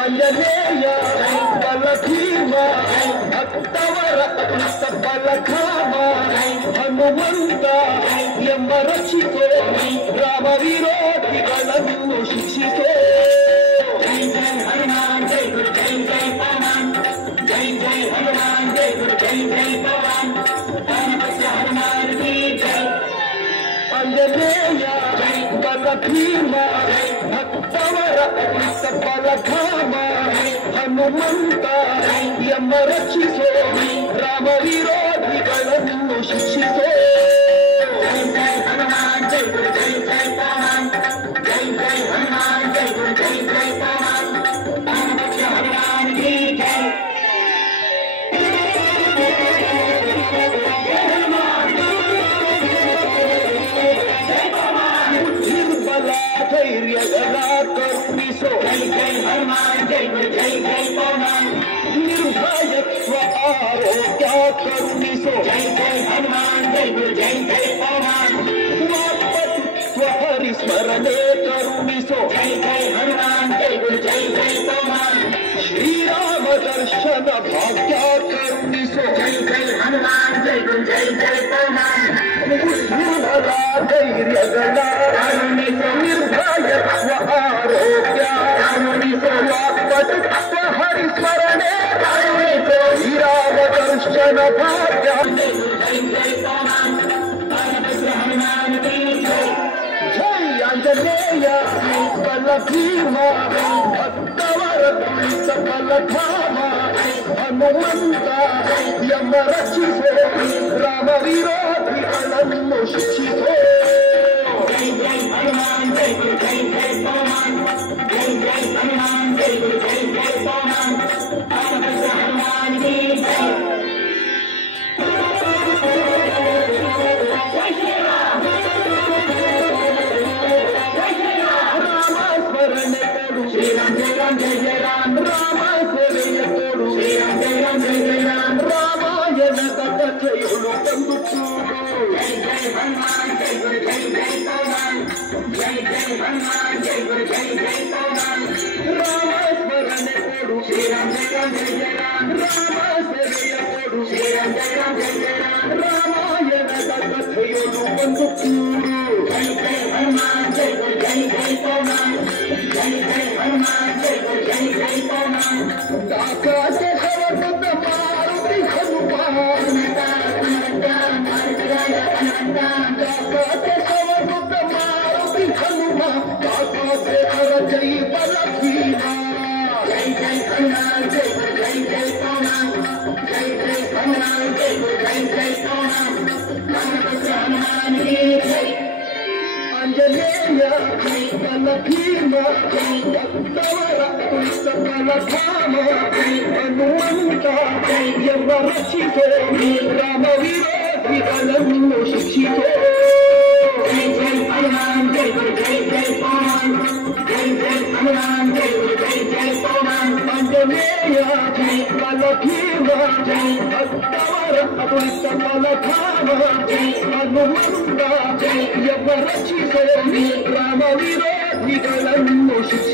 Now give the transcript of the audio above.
अंजनेय बलभीम भक्तवर बलधाम ಹನುಮಂತ ಎಂಬ ರಕ್ಷಿಸೋ ರಾಮ ವಿರೋಧಿಗಳನ್ನು ಶಿಕ್ಷಿಸೋ ಜೈ ಜೈ ಹನುಮಾನ್ ಜೈ ಗುರು ಜೈ ಜೈ ಪವನ್ ಜೈ ಜೈ ಹನುಮಾನ್ ಜೈ ಗುರು ಜೈ ಜೈ ಪವನ್ ಹನುಮಾನ್ ಕಿ ಜೈ अंजनेय बलभीम भक्तवर बलधाम ಹನುಮಂತ ಎಂಬ ರಕ್ಷಿಸೋ ರಾಮ ವಿರೋಧಿಗಳನ್ನು ಶಿಕ್ಷಿಸೋ ಜೈ ಜೈ ಹನುಮಾನ್ ಜೈ ಗುರು ಜೈ ಜೈ ಪವನ್ ಜೈ ಜೈ ಹನುಮಾನ್ ಜೈ ಗುರು ಜೈ ಜೈ ಪವನ್ ಹನುಮಾನ್ ಕಿ ಜೈ ಧೈರ್ಯಗಳ ಕರುಣಿಸೋ ಜೈ ಜೈ ಹನುಮಾನ್ ಜೈ ಗುರು ಜೈ ಜೈ ಪವನ್ ನಿರ್ಭಯತ್ವ ಆರೋಗ್ಯ ಕರುಣಿಸೋ ಜೈ ಜೈ ಹನುಮಾನ್ ಜೈ ಗುರು ಜೈ ಜೈ ಪವನ್ ವಾಕ್ಪಟುತ್ವ ಹರಿಸ್ಮರಣೆ ಕರುಣಿಸೋ ಜೈ ಜೈ ಹನುಮಾನ್ ಜೈ ಗುರು ಜೈ ಜೈ ಪವನ್ ಶ್ರೀರಾಮ ದರ್ಶನ ಭಾಗ್ಯ ಕರುಣಿಸೋ ಜೈ ಜೈ ಹನುಮಾನ್ ಜೈ ಗುರು ಜೈ ಜೈ ಪವನ್ ಧೈರ್ಯಗಳ ನಿರ್ಭಯತ್ವ ಆರೋಗ್ಯ ವಾಕ್ಪಟುತ್ವ ಹರಿಸ್ಮರಣೆ ಶ್ರೀರಾಮ ದರ್ಶನ ಭಾಗ್ಯ ಜೈ ಆಂಜನೇಯ ಬಲಭೀಮ ಭಕ್ತವರ ಬಲಧಾಮ ಹನುಮಂತ ಎಂಬ ರಕ್ಷಿಸೋ ರಾಮ ವಿರೋಧಿಗಳನ್ನು ಶಿಕ್ಷಿಸೋ ಜೈ ಜೈ ಹನುಮಾನ್ ಜೈ ಗುರು ಜೈ ಜೈ ಪವನ್ ಜೈ ಜೈ ಹನುಮಾನ್ ಜೈ ಗುರು ಜೈ ಜೈ ಪವನ್ ಹನುಮಾನ್ ಕಿ ಜೈ ರಾಮ ಸ್ಮರಣೆ ಕೊಡು ಶ್ರೀರಾಮ್ ಜೈ ರಾಮ್ ಜೈ ಜೈ ರಾಮ್ ರಾಮ ಸೇವೆಯ ಕೊಡು ಶ್ರೀರಾಮ್ ಜೈ ರಾಮ್ ಜೈ ಜೈ ರಾಮ್ ರಾಮಾಯಣದ ಕಥೆಗಳು ತಂದು ಜೈ ಜೈ ಹನುಮಾನ್ ಜೈ ಗುರು ಜೈ ಜೈ ಪವನ್ ಜೈ ಜೈ ಹನುಮಾನ್ ಜೈ ಗುರು ಜೈ ಜೈ ಪವನ್ ರಾಮ ಸ್ಮರಣೆ ಕೊಡು ಶ್ರೀರಾಮ್ ಜೈ ರಾಮ್ ಜೈ ಜೈ ರಾಮ್ ರಾಮ ಸೇವೆಯ ಕೊಡು ಶ್ರೀರಾಮ್ ಜೈ ರಾಮ್ ಜೈ ಜೈ ರಾಮ್ ರಾಮಾಯಣದ ಕಥೆಗಳು ಒಂದು ಕೂಡು ಜೈ ಜೈ ಹನುಮಾನ್ ಜೈ ಗುರು ಜೈ ಜೈ ಪವನ್ ಜೈ ಜೈ ಹನುಮಾನ್ ಜೈ ಗುರು ಜೈ ಜೈ ಪವನ್ ಆಕಾಶ ಹರಡುತ್ತ ಮಾರುತಿ ಹನುಮಾನ್ ಜೈ ಬಲಭೀಮ ಜೈ ಜೈ ಹನುಮಾನ್ ಜೈ ಗುರು ಜೈ ಜೈ ಪವನ್ ಜೈ ಜೈ ಹನುಮಾನ್ ಜೈ ಗುರು ಜೈ ಜೈ ಪವನ್ ಹನುಮಾನ್ ಕಿ ಜೈ ಆಂಜನೇಯ ಬಲಭೀಮ ಭಕ್ತವರ ಬಲಧಾಮ ಹನುಮಂತ ಎಂಬ ರಕ್ಷಿಸೋ ರಾಮ ವಿರೋಧಿಗಳನ್ನು ಶಿಕ್ಷಿಸೋ ಜೈ ಜೈ ಹನುಮಾನ್ ಜೈ ಗುರು ಜೈ ಜೈ ಪವನ್ ಜೈ ಜೈ ಹನುಮಾನ್ ಜೈ ಗುರು ಜೈ ಜೈ ಪವನ್ ಆಂಜನೇಯ ಬಲಭೀಮ ಭಕ್ತವರ ಬಲಧಾಮ ಹನುಮಂತ ಎಂಬ ರಕ್ಷಿಸೋ ರಾಮ ವಿರೋಧಿಗಳನ್ನು ಶಿಕ್ಷಿಸೋ